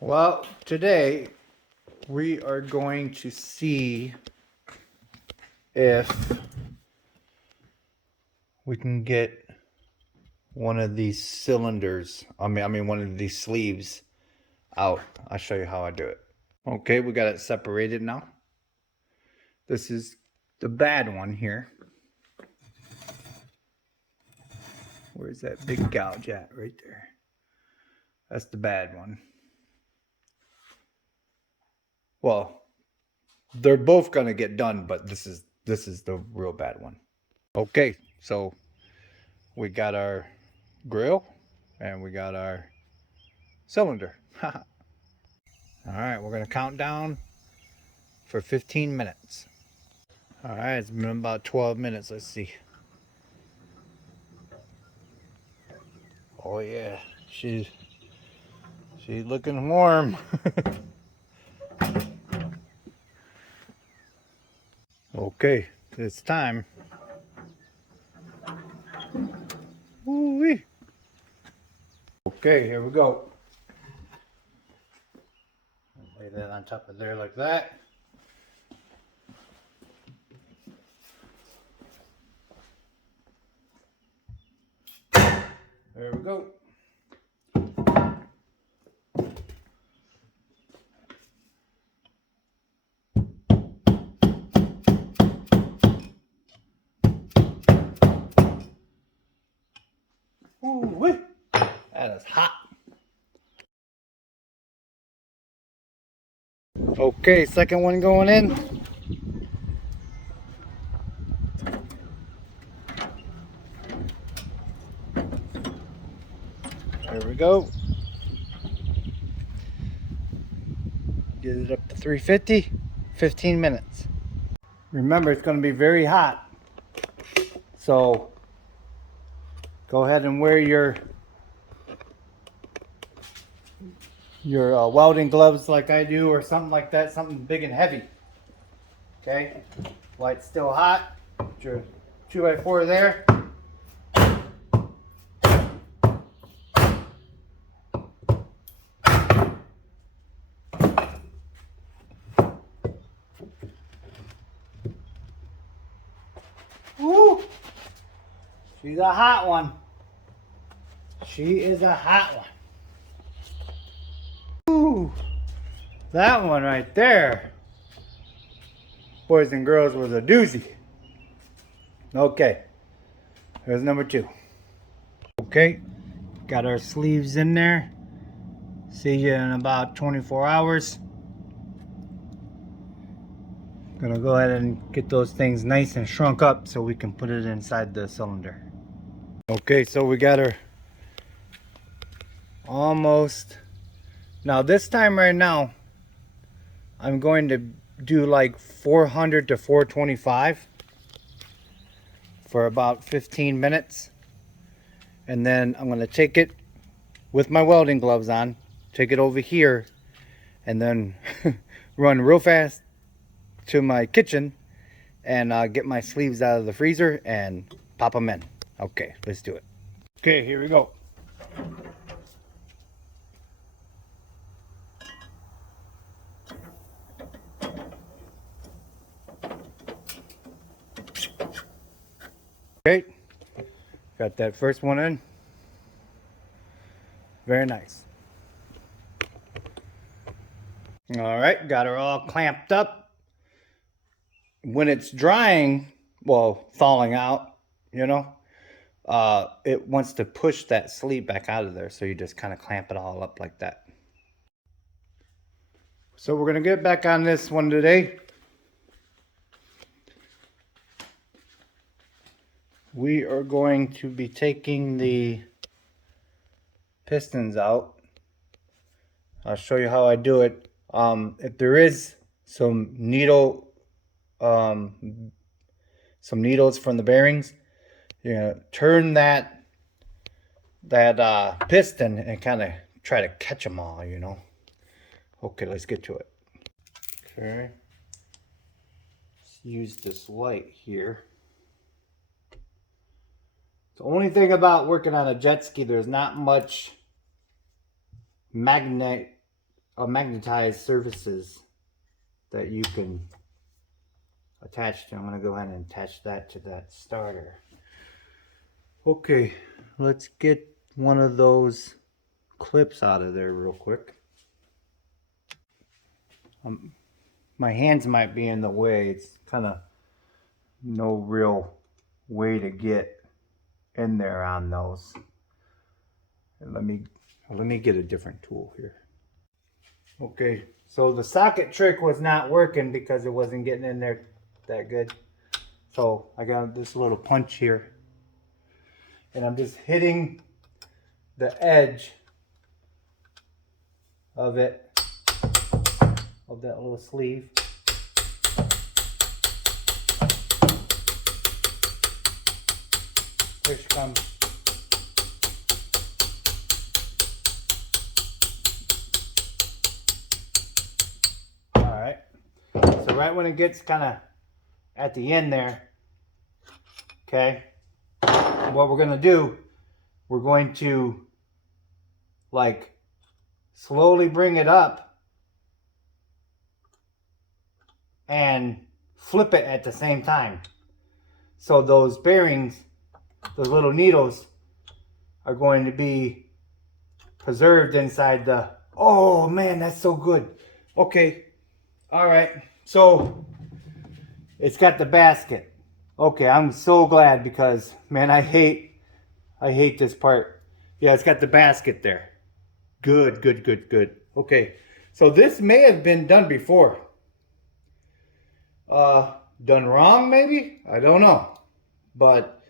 Well, today we are going to see if we can get one of these cylinders, I mean one of these sleeves out. I'll show you how I do it. Okay, we got it separated now. This is the bad one here. Where's that big gouge at? Right there. That's the bad one. Well, they're both gonna get done, but this is the real bad one. Okay, so we got our grill and we got our cylinder. All right, we're gonna count down for 15 minutes. All right, it's been about 12 minutes. Let's see. Oh yeah, she's looking warm. Okay, it's time. Ooh-wee. Okay, here we go. Lay that on top of there like that. There we go. Ooh-wee. That is hot. Okay, second one going in. There we go. Get it up to 350, 15 minutes. Remember, it's going to be very hot. So go ahead and wear your welding gloves like I do, or something like that, something big and heavy. Okay, while it's still hot, put your 2x4 there. Woo! She's a hot one. She is a hot one. Ooh, that one right there, boys and girls, was a doozy. Okay, here's number 2. Okay, got our sleeves in there. See you in about 24 hours. Gonna go ahead and get those things nice and shrunk up so we can put it inside the cylinder. Okay, so we got her almost. Now this time right now, I'm going to do like 400 to 425 for about 15 minutes. And then I'm gonna take it with my welding gloves on, take it over here, and then run real fast to my kitchen and get my sleeves out of the freezer and pop them in. Okay, let's do it. Okay, here we go. Okay, got that first one in. Very nice. All right, got her all clamped up. When it's drying, well, thawing out, you know, it wants to push that sleeve back out of there, so you just kind of clamp it all up like that. So we're gonna get back on this one today. We are going to be taking the pistons out. I'll show you how I do it. If there is some needles from the bearings, you're gonna turn that piston and kind of try to catch them all, you know. Okay, let's get to it. Okay, let's use this light here. The only thing about working on a jet ski, there's not much magnet magnetized surfaces that you can attach to. I'm going to go ahead and attach that to that starter. Okay, let's get one of those clips out of there real quick. My hands might be in the way. It's kind of no real way to get in there on those. Let me get a different tool here. Okay, so the socket trick was not working because it wasn't getting in there that good. So I got this little punch here, and I'm just hitting the edge of it, of that little sleeve. Here she comes. Alright, so right when it gets kind of at the end there, okay, what we're going to do, we're going to like slowly bring it up and flip it at the same time. So those bearings, those little needles, are going to be preserved inside the... Oh man, that's so good. Okay, all right, so it's got the basket. Okay, I'm so glad because man, I hate this part. Yeah, it's got the basket there. Good, good, good, good. Okay, so this may have been done before. Done wrong maybe? I don't know. But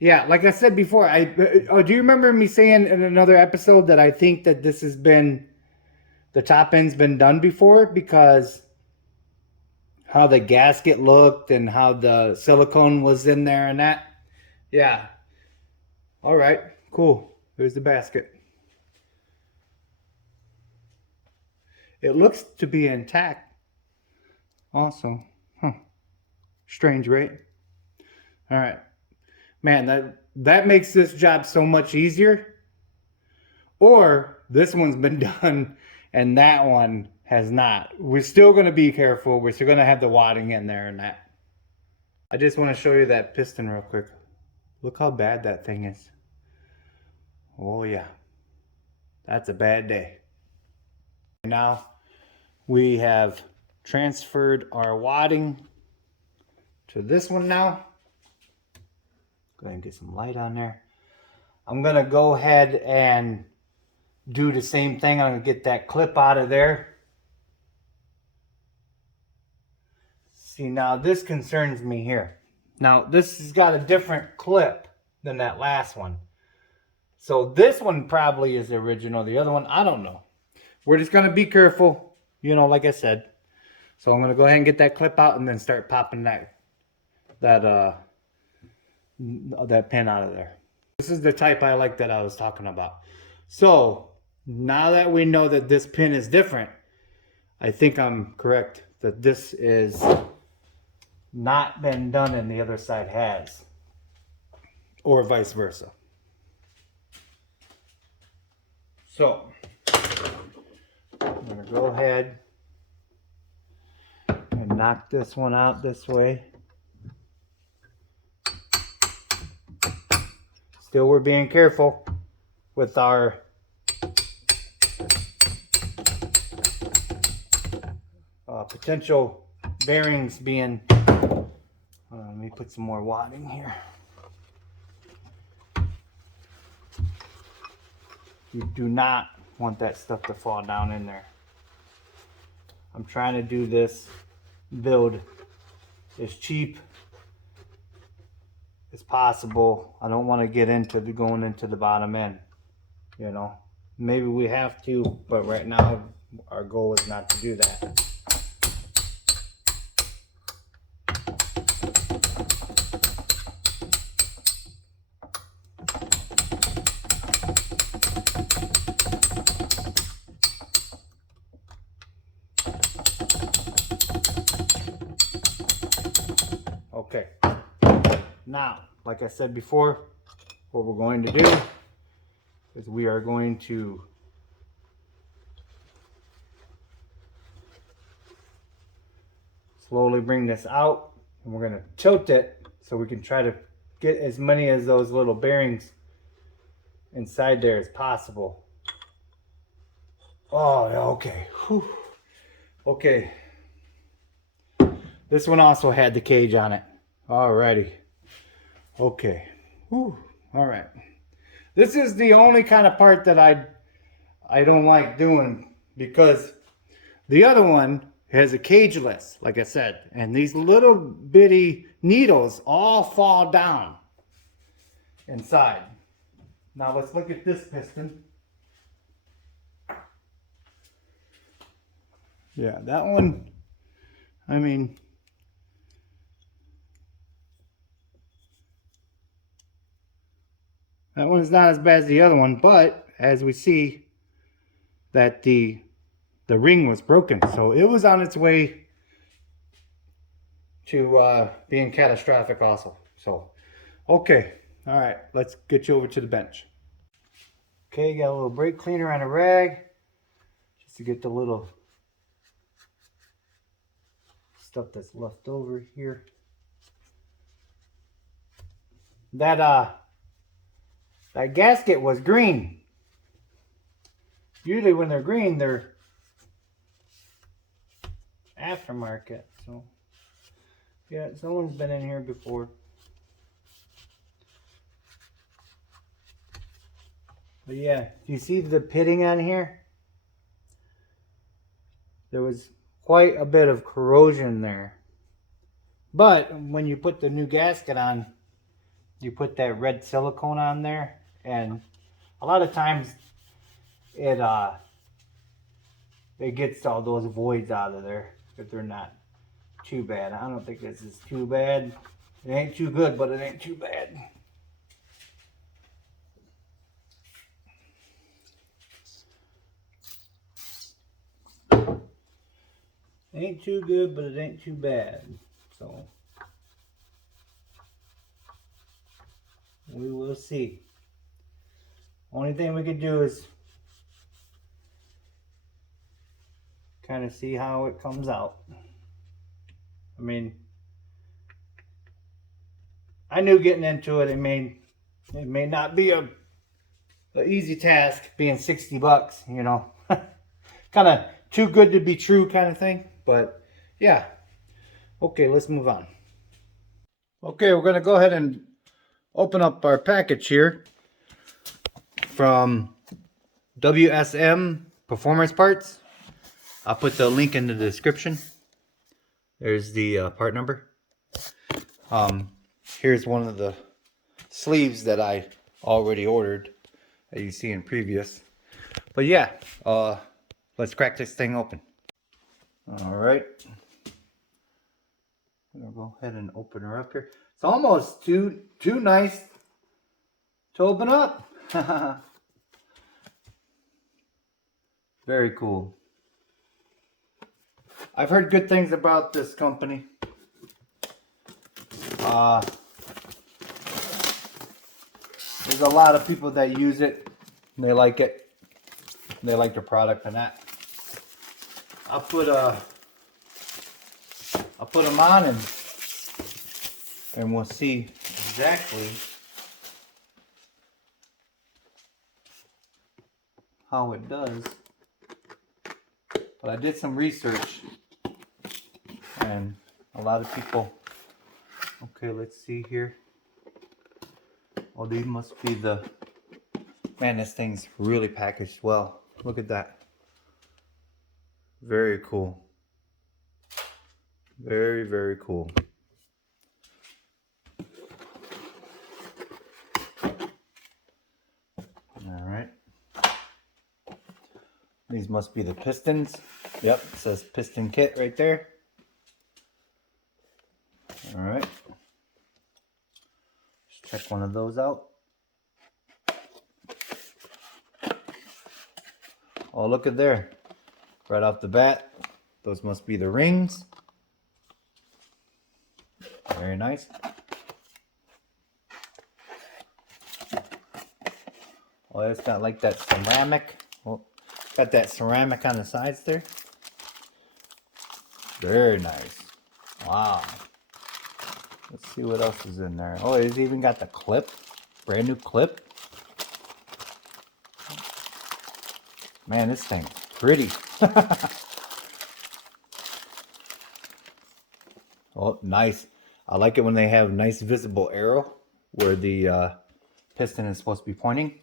yeah, like I said before, do you remember me saying in another episode that I think that this has been, the top end's been done before because how the gasket looked and how the silicone was in there and that? Yeah. All right, cool. There's the basket. It looks to be intact also. Huh. Strange, right? All right. Man, that makes this job so much easier. Or this one's been done and that one has not. We're still going to be careful. We're still going to have the wadding in there and that. I just want to show you that piston real quick. Look how bad that thing is. Oh yeah. That's a bad day. Now we have transferred our wadding to this one now. Go ahead and get some light on there. I'm going to go ahead and do the same thing. I'm going to get that clip out of there. See, now this concerns me here. Now this has got a different clip than that last one. So this one probably is the original. The other one, I don't know. We're just going to be careful, you know, like I said. So I'm going to go ahead and get that clip out and then start popping that pin out of there. This is the type I like that I was talking about. So now that we know that this pin is different, I think I'm correct that this is not been done and the other side has, or vice versa. So I'm going to go ahead and knock this one out this way. Still, we're being careful with our potential bearings being... let me put some more wadding here. You do not want that stuff to fall down in there. I'm trying to do this build as cheap as possible. I don't want to get into going into the bottom end, you know. Maybe we have to, but right now our goal is not to do that. Okay, now, like I said before, what we're going to do is we are going to slowly bring this out, and we're gonna tilt it so we can try to get as many of those little bearings inside there as possible. Oh, okay. Whew. Okay. This one also had the cage on it. Alrighty. Okay. Whew. All right. This is the only kind of part that I don't like doing, because the other one has a cageless, like I said, and these little bitty needles all fall down inside. Now let's look at this piston. Yeah, that one, I mean, that one's not as bad as the other one, but as we see that the ring was broken, so it was on its way to being catastrophic also. So, okay, all right, let's get you over to the bench. Okay, got a little brake cleaner on a rag, just to get the little stuff that's left over here. That gasket was green. Usually when they're green, they're aftermarket. So yeah, someone's been in here before. But yeah, you see the pitting on here? There was quite a bit of corrosion there. But when you put the new gasket on, you put that red silicone on there, and a lot of times it gets all those voids out of there if they're not too bad. I don't think this is too bad. It ain't too good, but it ain't too bad. Ain't too good, but it ain't too bad. So we will see. Only thing we can do is kind of see how it comes out. I mean, I knew getting into it, it may not be an easy task, being 60 bucks, you know. Kind of too good to be true kind of thing. But yeah. Okay, let's move on. Okay, we're going to go ahead and open up our package here from WSM Performance Parts. I'll put the link in the description. There's the part number. Here's one of the sleeves that I already ordered, that you see in previous. But yeah, let's crack this thing open. All right. I'm gonna go ahead and open her up here. It's almost too nice to open up. Very cool. I've heard good things about this company. There's a lot of people that use it. And they like it. They like the product and that. I'll put them on and we'll see exactly how it does. But I did some research, and a lot of people, okay, let's see here. Oh, these must be the, man, this thing's really packaged well. Look at that. Very cool. Very, very cool. All right. These must be the pistons. Yep, it says piston kit right there. All right. Let's check one of those out. Oh, look at there. Right off the bat, those must be the rings. Very nice. Oh, it's got like that ceramic. Oh, got that ceramic on the sides there. Very nice. Wow. Let's see what else is in there. Oh, it's even got the clip. Brand new clip. Man, this thing's pretty. Oh, nice. I like it when they have nice visible arrow where the piston is supposed to be pointing.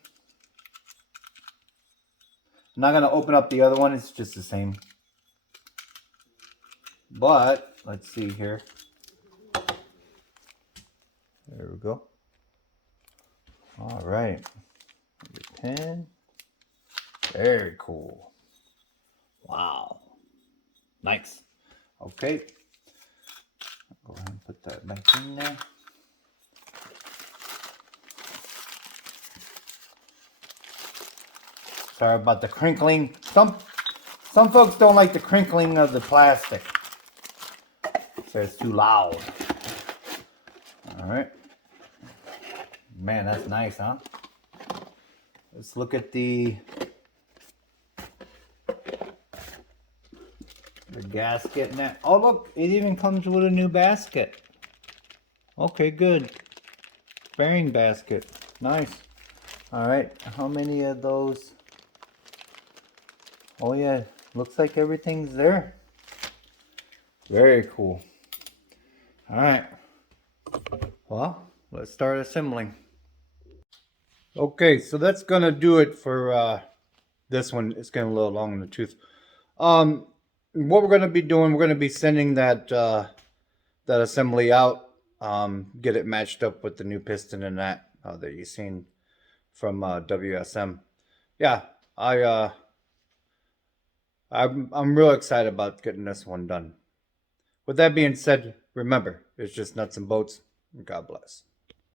I'm not going to open up the other one. It's just the same. But, let's see here. There we go. All right. Pin. Very cool. Wow. Nice. Okay. Go ahead and put that back in there. Sorry about the crinkling. Some folks don't like the crinkling of the plastic. So it's too loud. All right. Man, that's nice, huh? Let's look at the gasket and that. Oh, look, it even comes with a new basket. Okay, good. Bearing basket. Nice. All right, how many of those? Oh yeah, looks like everything's there. Very cool. All right. Well, let's start assembling. Okay, so that's gonna do it for this one. It's getting a little long in the tooth. What we're gonna be doing, we're gonna be sending that that assembly out, get it matched up with the new piston and that that you've seen from WSM. Yeah, I'm real excited about getting this one done. With that being said, remember, it's just nuts and bolts. God bless.